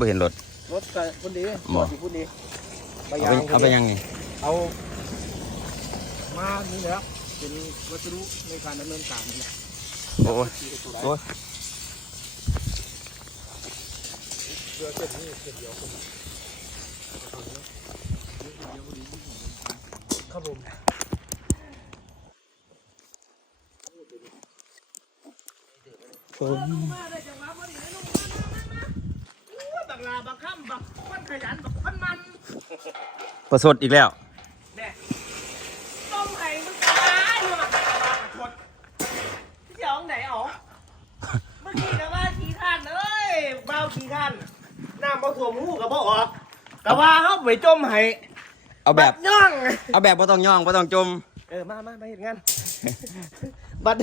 บ่เห็นรถรถกับพุ่นดีบ่รถสิพุ่นดีไปเอายางไปเอาไปยังนี่เอา มานี่แหละเป็นวัสดุในการดำเนินการนี่แหละโอ้ยโอ้ยเรือเส้นนี้เส้นเดียวผมครับผมบัก ลาบักข้ามบักคนขยันบักคนมันประสดอีกแล้วเนี่ยต้มไข่มันตายเลยบักบักคนที่จะเอาไหนเอาเมื่อกี้ก็ว่าขี้ข้านเอ้ยเบาขี้ข้านน้ำบ่ถ่วมหูกับบ่ออกก็ว่าเขาไปจมไห้เอาแบบดย่องเอาแบบบ่ต้องย่องบ่ต้องจม เออมามามาเห็นงานบัด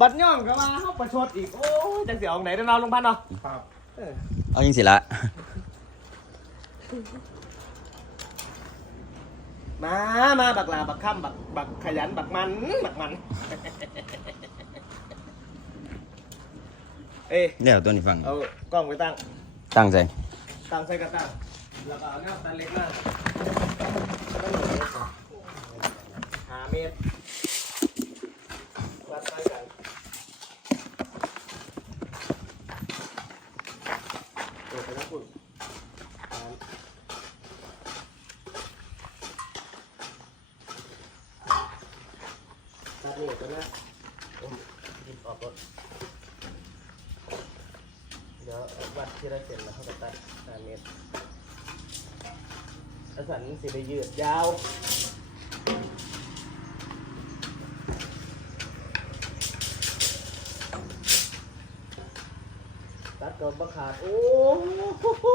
บัดย่องก็ว่าเขาประชดอีกโอ้ยจังเสียของไหนเดี๋ยวเราลงพันเนาะ ครับ เออเอาจังสิละ มา มาบักลาบักข้ามบักบักขยันบักมันบักมัน เอ้ยเดี๋ยวตัวนี้ฟัง เอากล้องไปตั้ง ตั้งใจ ตั้งใส่กระตั้งแล้วก็เอาแนวตันเล็กมาหาเมตรวัดใส่กันเปิดไปนะคุณสามตัด นี่ก่อนนะผมยิบออกก่อนเดี๋ยววัดที่เราเสร็จแล้วเขาจะตัดสามเมตรอาสันสิไปยืดยาวตัดก่อนบัขาดโอ้โห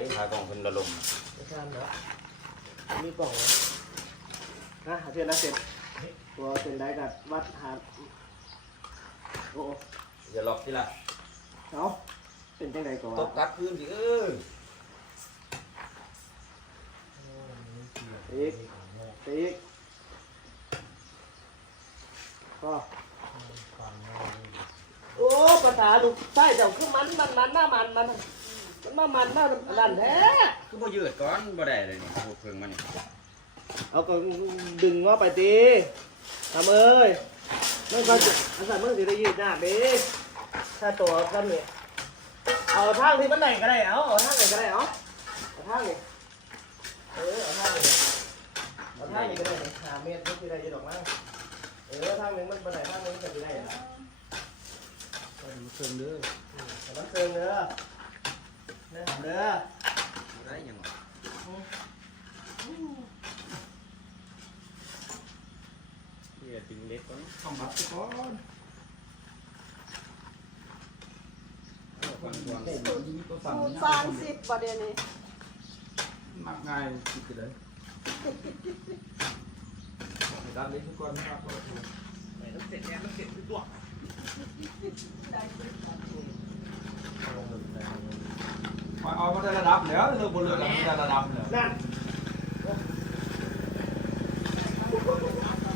สิไปหากล่องเพิ่นระลมไม่ใช่เหรอมีกล่องเหรอนะหาเทียนนะเสร็จตัวเส้นได้กับวัดหาโอ้โหอย่าหลอกสิล่ะเอาเป็นจังไดก่อนตกกัดพื้นสิเอออีกอีกก็โอ้ภาษาลูกใต้เจ้าคือมันมันมันหน้ามันมัน มันมามันหน้านั่นแท้คือบ่ยืดก่อนบ่ได้เลยนี่พูดเพิ่งมันนี่เอาก็ดึงว่าไปตีทำเอ้ยมันก็จะอาศัยมึงสิได้ยืดหน้าเด้ถ้าตัวกันเนี่ยเอาทางที่มันไหนก็ได้เอาเอาทางไหนก็ได้เอาเอาทางนี้เออเอาทางนี้เอาทางนี้ก็ได้นี่หาเมตรที่ได้อยืดออกมาเออทางหนึงมันบันไดทางหนึงมันจะได้อะมันเชิงเด้อมันเชิงเด้อ เด้อเด้อได้ยังวะเดี๋ยวติงเล็กก่อนทำบัตรก่อนดูสารสิบประเดี๋ยวนี้มักง่ายคิดเลยด้านนี้ทุกคนนะครับไม่ต้องเสร็จแล้วต้องเสร็จทุกตัว เอามาได้ระดับแล้วเรือบนเรือเราไม่ได้ระดับเลยนั่น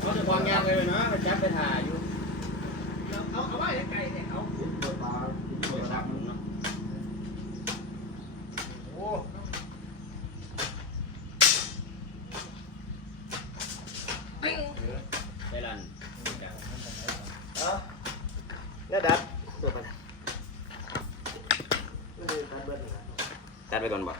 เขาจะวางยางเลยนะจับไปถ่ายอยู่เอาเอาไว้ไกลเนี่ยเอาเปิดตาเปิดดับมันเนาะโอ้ไปลันเอาเนี่ยดับตัวมันไม่ได้ตัดเบิร์ดนะ จัดไปก่อนบ่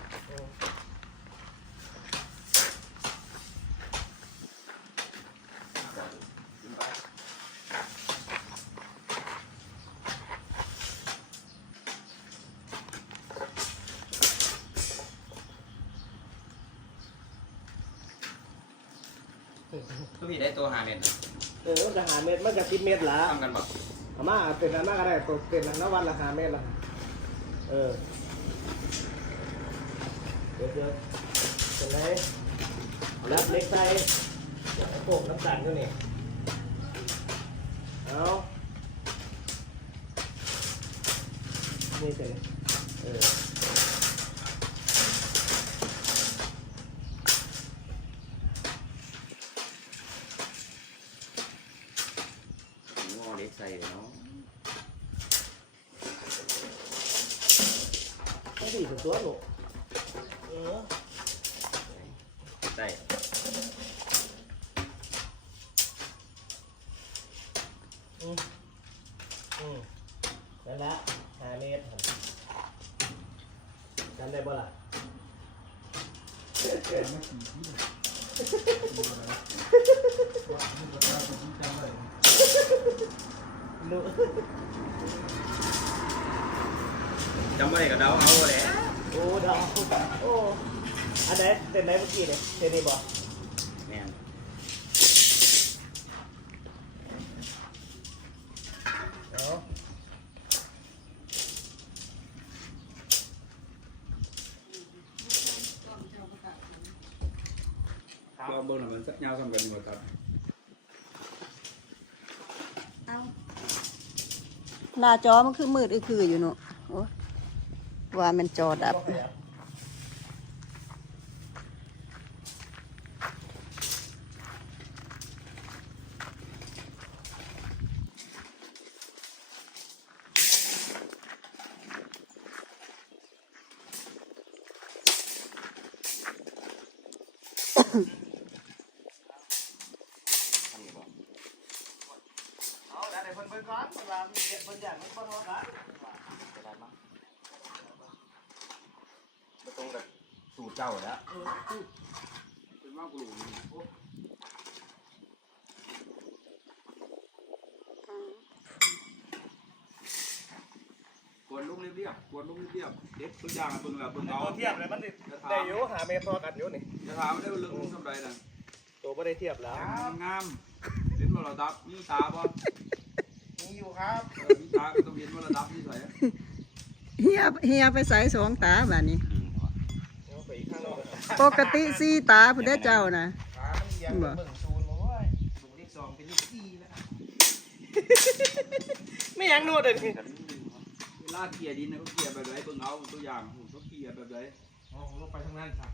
ทุกทีได้ตัวหาเมตรเออจะหาเม็ดมันจะสิบเม็ดละทำกันบ่เอามาเป็นอันมากก็ได้ตัวเป็นอันละวันละหาเม็ดละเออเดี๋ยวเดี๋ยวเป็นไรรับเล็กใส่เดี๋ยวโป่งน้ำตาลด้วยนี่เอานี่เสร็จเออ ต้องสี่ถึงตัวหนูเออได้อืมอืมนั่นละห้าเมตรครับจำได้บ่ล่ะหนูจำไม่ได้ก็เดาเอาแหละ โอ้ดาวโอ้อันไหนเต็มไหนเมื่อกี้เนี่ยเต็มนี่บ่แม่นเอาเราเบิ่งหน่อยมันสักยาวสำคัญกว่าครับหน้าจอมันคือมืดอือคืออยู่เนาะโอ้ ว่ามันจอดับ เอาได้เดี๋ยวเพิ่นเพิ่นก่อนเวลาเด็กเพิ่นอยากมันบ่ทอกันไม่ ตรงกับสูตรเจ้าแล้วเป็นมากกว่าหลูนี่โอ้กวนลูกเรียบๆกวนลูกเรียบๆเด็กตัวอย่างอะเบิ่งละเบิ่งเอาตัวเทียบเลยมันสิได้อยู่หาเมตรทอกันอยู่นี่จะถามไม่ได้ว่าเรื่องลูกสำไรนะตัวบ่ได้เทียบแล้วงามงามเห็นว่าเราดับมีตาบ่มีอยู่ครับเออมีตาก็ต้องเห็นว่าเราดับที่ไหนเฮียเฮียไปใส่สองตาแบบนี้ เอาไปอีกข้างนอก ปกติสี่ตาผู้ได้เจ้านะขามันเอียงเบิ่งศูนย์มาเว้ยศูนย์เลขสองเป็นเลขสี่แล้วไม่ยังโน่นเลยนี่เวลาเกลี่ยดินเนี่ยเขาเกลี่ยแบบไหนเบิ่งเอาตัวอย่างโอ้โหเขาเกลี่ยแบบไหนอ๋อผมลงไปทางนั้นครับ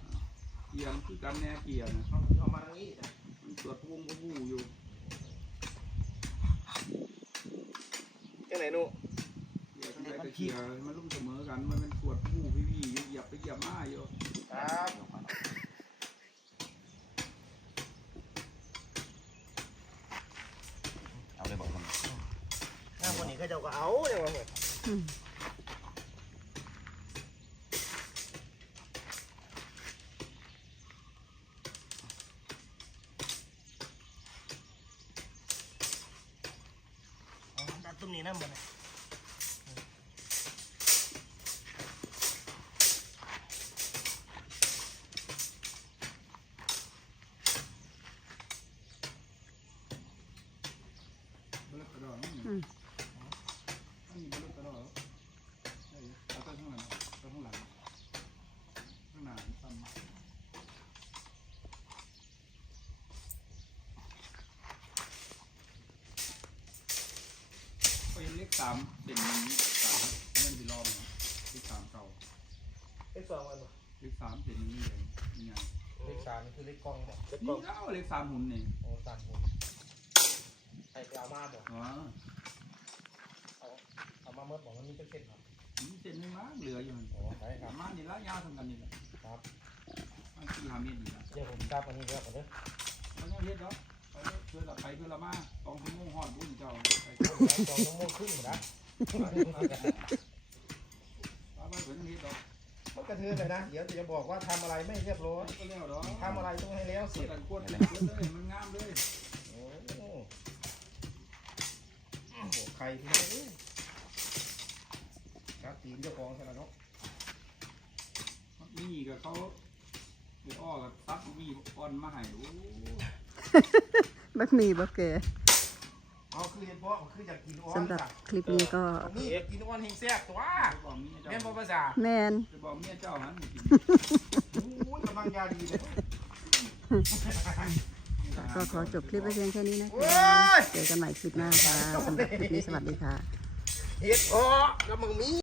เกลี่ยมันคือกันแน่เกลี่ยนะเอาเอามาทางนี้จ้ะมันตรวจวงก็วูอยู่ จังไหนหนูเกลี่ยทั้งใดก็เกลี่ยมันลุ่มเสมอกัน มันเป็นตรวจวูพี่พี่อยู่เหยียบไปเหยียบมาอยู่ครับ เอาเลยบอกมัน หน้าคนนี้ก็เจ้าก็เอาจังว่าเหมือนอืมเอาดัดตรงนี้นั่นบ่เนี่ยบลึกกระดอนนี่ อืม อันนี้บลึกกระดอนเอ้ยเอาไปข้างหลังไปข้างหลังข้างหน้าซ้ำไปเล็กสามเป็นสามเงินที่รอบนะเล็กสามเก่าเลขสองมันบ่เลขสามเป็นนี่เลยนี่ไงเลขสามนี่คือเลขกล้องบ่เลขกล้นี่องแล้วเลขสามหุ่นนี่โอ้สามผมใครไปเอามาบ่อ๋อเอาเอามาเมื่อบอกมันมีเป็นเส้นครับนี่เส้นนึงมั้งเหลืออยู่มันโอ้ได้คปรับระมาณนี้ละยาวเทำกันนี่แหละครับมันสี่ห้าเมตรนี่แหละเดี๋ยวผมจับอันนี้เดี๋ยวก่อนเด้อ มันยังเฮ็ดเนาะไป เด้อเพื่อละไปเพื่อละมาตองชั่วโมงหอดบุญเจ้าไปสองชั่วโมงครึ่งหมดนะป้าบ้านเพิ่นยังเฮ็ดอกมันกระเทือนเลยนะ เดี๋ยวจะบอกว่าทำอะไรไม่เรียบร้อยก็แล้วดอกทำอะไรต้องให้แล้วเสร็จกันกวดติดเบิดเลยมันงามเลยโอ้โหใครที่ไหนครับตีนเจ้าของซะแล้วเนาะมีกับเขาเดี๋ยวอ้อกับตัดมีอ่อนมาให้โอ้ บักมีบักเกเอาคือเห็นบ่คืออยากกินอ้อนสำหรับคลิปนี้ก็นี่กินอ้อนแห้งแซ่บตัวจะบอกเมียเจ้าแม่นบ่ภาษาแมนจะบอกเมียเจ้าหันกินโอ้ยกำลังยาดีเลยก็ขอจบคลิปไว้เพียงแค่นี้นะโอ้คะยเจอกันใหม่คลิปหน้าค่ะสำหรับคลิปนี้สวัสดีค่ะเฮ็ดอ้อแล้วมึงมี